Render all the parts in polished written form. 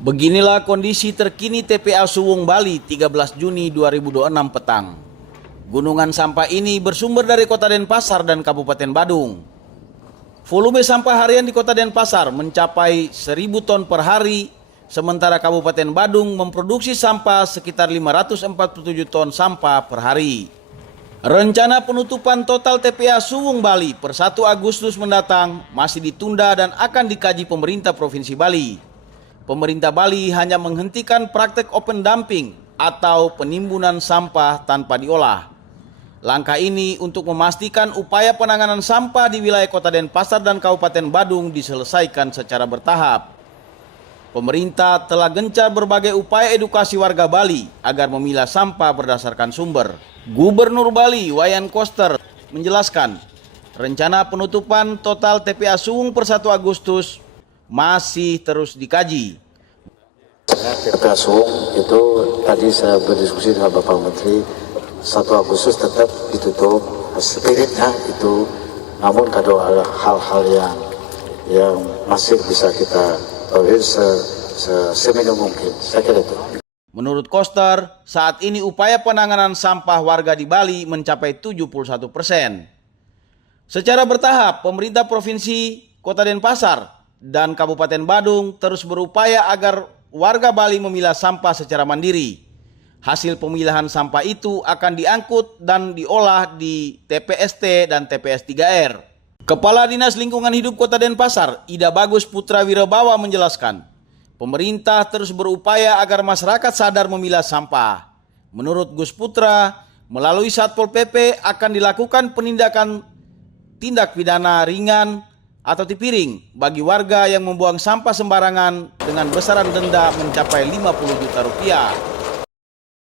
Beginilah kondisi terkini TPA Suwung, Bali 13 Juni 2026 petang. Gunungan sampah ini bersumber dari Kota Denpasar dan Kabupaten Badung. Volume sampah harian di Kota Denpasar mencapai 1.000 ton per hari, sementara Kabupaten Badung memproduksi sampah sekitar 547 ton sampah per hari. Rencana penutupan total TPA Suwung, Bali per 1 Agustus mendatang masih ditunda dan akan dikaji pemerintah Provinsi Bali. Pemerintah Bali hanya menghentikan praktek open dumping atau penimbunan sampah tanpa diolah. Langkah ini untuk memastikan upaya penanganan sampah di wilayah Kota Denpasar dan Kabupaten Badung diselesaikan secara bertahap. Pemerintah telah gencar berbagai upaya edukasi warga Bali agar memilah sampah berdasarkan sumber. Gubernur Bali Wayan Koster menjelaskan, rencana penutupan total TPA Suwung per 1 Agustus masih terus dikaji. TPA Suwung itu tadi saya berdiskusi dengan Bapak Menteri, 1 Agustus tetap ditutup, spiritnya itu, namun ada hal-hal yang masih bisa kita tolerir seminim mungkin, saya kira itu. Menurut Koster, saat ini upaya penanganan sampah warga di Bali mencapai 71%. Secara bertahap, pemerintah Provinsi Kota Denpasar dan Kabupaten Badung terus berupaya agar warga Bali memilah sampah secara mandiri. Hasil pemilahan sampah itu akan diangkut dan diolah di TPST dan TPS 3R. Kepala Dinas Lingkungan Hidup Kota Denpasar, Ida Bagus Putra Wirabawa menjelaskan, pemerintah terus berupaya agar masyarakat sadar memilah sampah. Menurut Gus Putra, melalui Satpol PP akan dilakukan tindak pidana ringan atau tipiring bagi warga yang membuang sampah sembarangan dengan besaran denda mencapai 50 juta rupiah.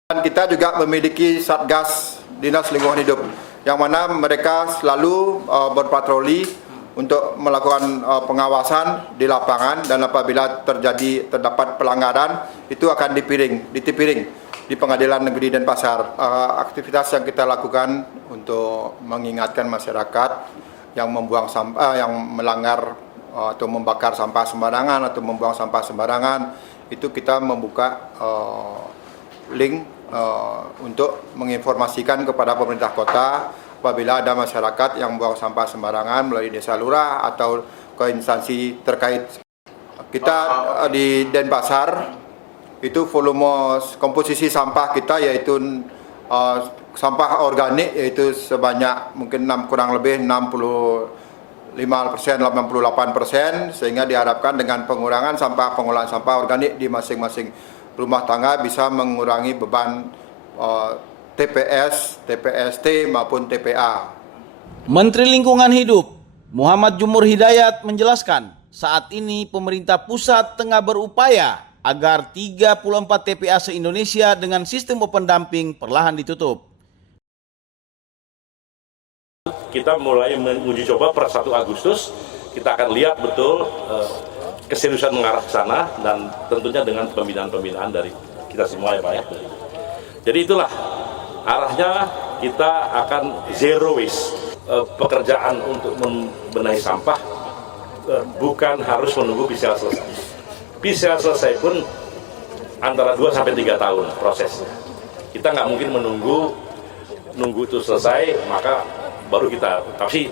Dan kita juga memiliki Satgas Dinas Lingkungan Hidup yang mana mereka selalu berpatroli untuk melakukan pengawasan di lapangan, dan apabila terdapat pelanggaran itu akan ditipiring di Pengadilan Negeri Denpasar. Aktivitas yang kita lakukan untuk mengingatkan masyarakat yang membuang sampah, yang melanggar atau membakar sampah sembarangan atau membuang sampah sembarangan, itu kita membuka link untuk menginformasikan kepada pemerintah kota apabila ada masyarakat yang buang sampah sembarangan melalui desa lurah atau ke instansi terkait. Kita di Denpasar itu volume komposisi sampah kita yaitu sampah organik yaitu sebanyak mungkin kurang lebih 65%, 88%, sehingga diharapkan dengan pengurangan pengolahan sampah organik di masing-masing rumah tangga bisa mengurangi beban TPS, TPST maupun TPA. Menteri Lingkungan Hidup Muhammad Jumur Hidayat menjelaskan, saat ini pemerintah pusat tengah berupaya agar 34 TPA se-Indonesia dengan sistem open dumping perlahan ditutup. Kita mulai menguji coba per 1 Agustus, kita akan lihat betul keseriusan mengarah ke sana dan tentunya dengan pembinaan-pembinaan dari kita semua ya Pak ya. Jadi itulah arahnya, kita akan zero waste. Pekerjaan untuk membenahi sampah bukan harus menunggu PCL selesai. PCL selesai pun antara 2-3 tahun prosesnya. Kita nggak mungkin menunggu itu selesai maka baru kita, pasti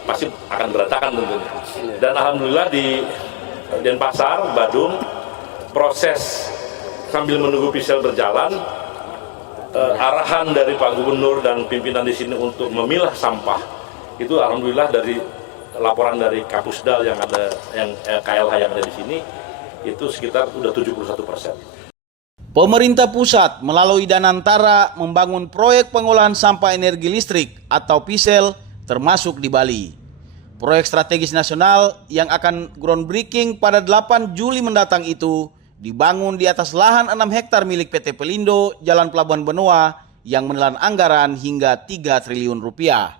akan berantakan tentunya. Dan alhamdulillah di Denpasar, Badung, proses sambil menunggu PCL berjalan, arahan dari Pak Gubernur dan pimpinan di sini untuk memilah sampah itu alhamdulillah dari laporan dari Kapusdal yang KLH yang ada di sini itu sekitar udah 71%. Pemerintah pusat melalui Danantara membangun proyek pengolahan sampah energi listrik atau PISEL termasuk di Bali. Proyek strategis nasional yang akan groundbreaking pada 8 Juli mendatang itu dibangun di atas lahan 6 hektar milik PT Pelindo Jalan Pelabuhan Benoa yang menelan anggaran hingga 3 triliun rupiah.